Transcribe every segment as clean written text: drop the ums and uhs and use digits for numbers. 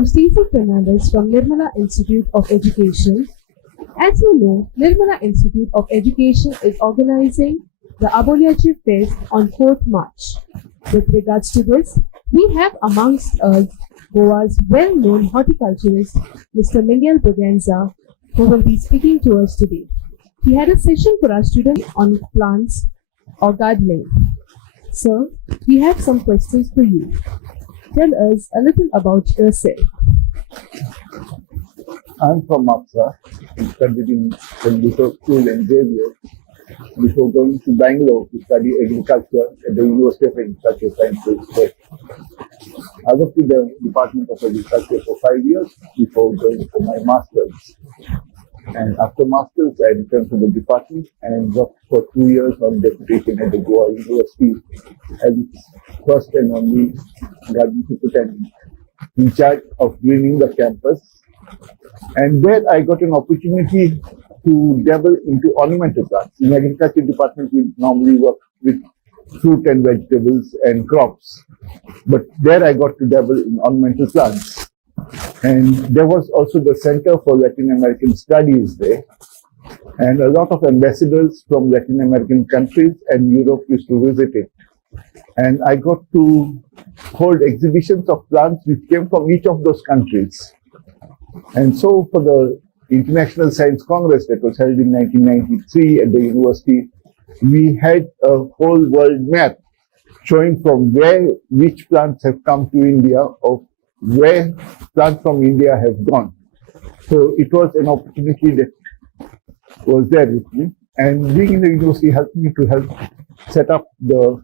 I'm Stacey Fernandez from Nirmala Institute of Education. As you know, Nirmala Institute of Education is organizing the Aboliachi Fest on 4th March. With regards to this, we have amongst us Goa's well-known horticulturist, Mr. Miguel Braganza, who will be speaking to us today. He had a session for our students on plants or gardening. Sir, we have some questions for you. Tell us a little about yourself. I'm from Mapsa. I studied in Bishop School in Xavier before going to Bangalore to study agriculture at the University of Agricultural Sciences. I worked in the Department of Agriculture for 5 years before going for my master's. And after master's, I returned to the department and worked for 2 years on deputation at the Goa University as its first and only garden superintendent in charge of greening the campus. And there I got an opportunity to dabble into ornamental plants. In the agriculture department, we normally work with fruit and vegetables and crops. But there I got to dabble in ornamental plants. And there was also the Center for Latin American Studies there. And a lot of ambassadors from Latin American countries and Europe used to visit it. And I got to hold exhibitions of plants which came from each of those countries. And so for the International Science Congress that was held in 1993 at the university, we had a whole world map showing from where which plants have come to India or where plants from India have gone. So it was an opportunity that was there with me. And being in the university helped me to help set up the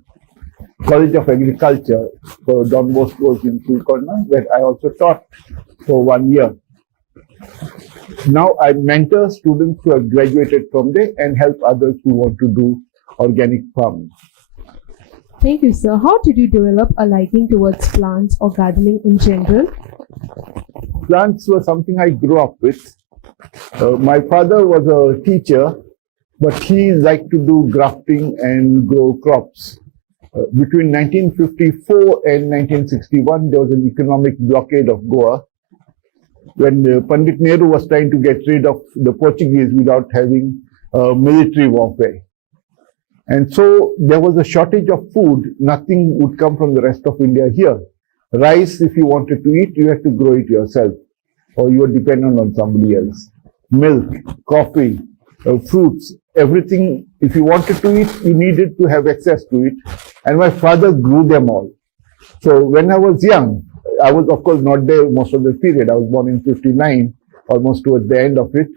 College of Agriculture for Don Bosco's in Kulkarna, where I also taught for 1 year. Now I mentor students who have graduated from there and help others who want to do organic farming. Thank you, sir. How did you develop a liking towards plants or gardening in general? Plants were something I grew up with. My father was a teacher, but he liked to do grafting and grow crops. Between 1954 and 1961, there was an economic blockade of Goa when Pandit Nehru was trying to get rid of the Portuguese without having military warfare. And so there was a shortage of food. Nothing would come from the rest of India here. Rice, if you wanted to eat, you had to grow it yourself, or you were dependent on somebody else. Milk, coffee, fruits, everything, if you wanted to eat, you needed to have access to it. And my father grew them all. So when I was young, I was of course not there most of the period. I was born in 59, almost towards the end of it.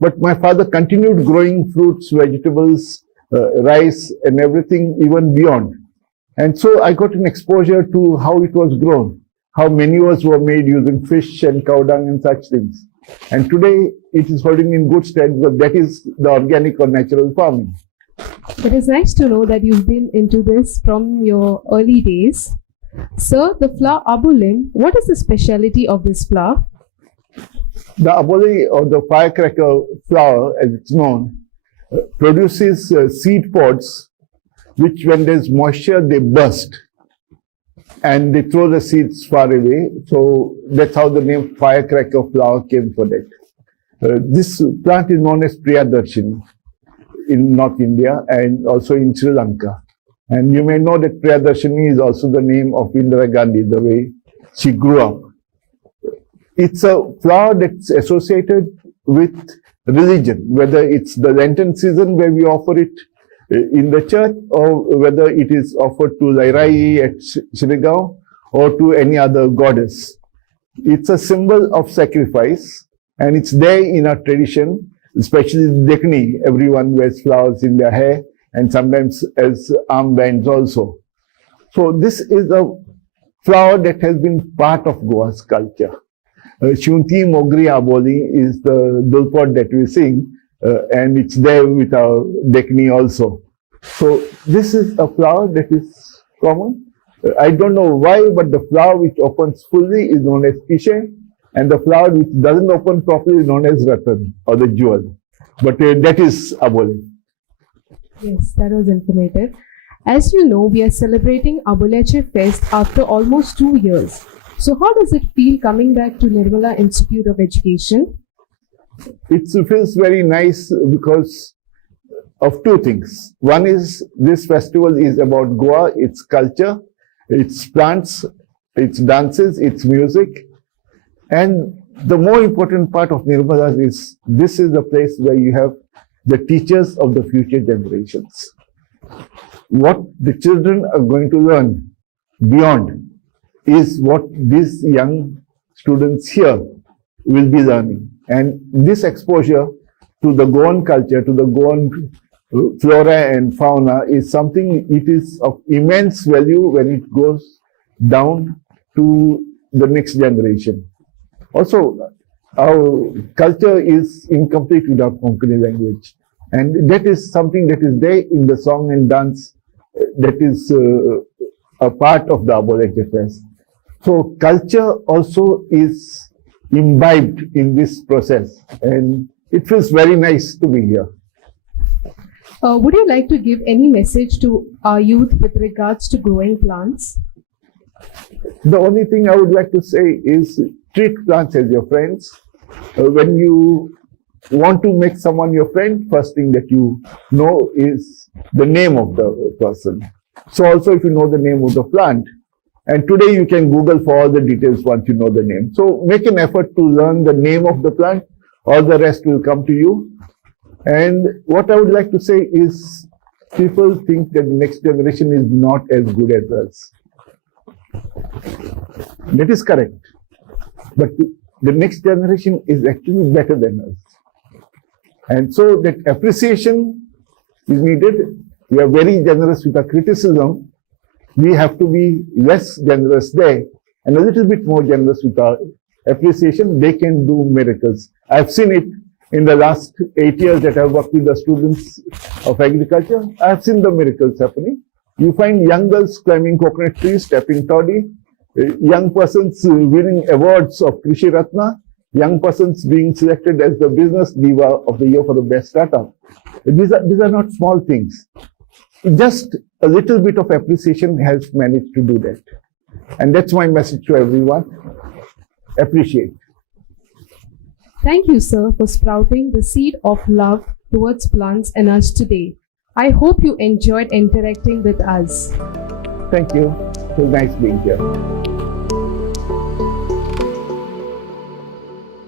But my father continued growing fruits, vegetables, rice and everything even beyond. And so I got an exposure to how it was grown, how manures were made using fish and cow dung and such things. And today it is holding in good stead, but that is the organic or natural farming. It is nice to know that you've been into this from your early days. Sir, the flower abulim, what is the speciality of this flower? The aboli, or the firecracker flower as it's known, produces seed pods which when there's moisture they burst and they throw the seeds far away. So that's how the name firecracker flower came for that. This plant is known as Priyadarshini in North India and also in Sri Lanka. And you may know that Priyadarshini is also the name of Indira Gandhi, the way she grew up. It's a flower that's associated with religion, whether it's the Lenten season where we offer it in the church, or whether it is offered to Lairai at Shrigaon or to any other goddess. It's a symbol of sacrifice, and it's there in our tradition, especially the Dekhni. Everyone wears flowers in their hair and sometimes as armbands also. So this is a flower that has been part of Goa's culture. Shunti Mogri Aboli is the dulpot that we sing, and it's there with our Dekhni also. So this is a flower that is common. I don't know why, but the flower which opens fully is known as Kishe, and the flower which doesn't open properly is known as Ratan, or the jewel. But that is Aboli. Yes, that was informative. As you know, we are celebrating Aboliachi Fest after almost 2 years. So how does it feel coming back to Nirmala Institute of Education? It feels very nice because of two things. One is this festival is about Goa, its culture, its plants, its dances, its music. And the more important part of Nirmala is this is the place where you have the teachers of the future generations. What the children are going to learn beyond is what these young students here will be learning. And this exposure to the Goan culture, to the Goan flora and fauna is something, it is of immense value when it goes down to the next generation. Also, our culture is incomplete without Konkani language. And that is something that is there in the song and dance that is a part of the Abolajee Fest. So culture also is imbibed in this process, and it feels very nice to be here. Would you like to give any message to our youth with regards to growing plants? The only thing I would like to say is treat plants as your friends. When you want to make someone your friend, first thing that you know is the name of the person. So also if you know the name of the plant, and today you can Google for all the details once you know the name. So make an effort to learn the name of the plant, all the rest will come to you. And what I would like to say is people think that the next generation is not as good as us. That is correct. But the next generation is actually better than us. And so that appreciation is needed. We are very generous with our criticism. We have to be less generous there and a little bit more generous with our appreciation. They can do miracles. I've seen it in the last 8 years that I've worked with the students of agriculture. I've seen the miracles happening. You find young girls climbing coconut trees, tapping toddy, young persons winning awards of Krishi Ratna, young persons being selected as the business diva of the year for the best startup. These are not small things. Just a little bit of appreciation has managed to do that. And that's my message to everyone. Appreciate. Thank you, sir, for sprouting the seed of love towards plants and us today. I hope you enjoyed interacting with us. Thank you. It was nice being here.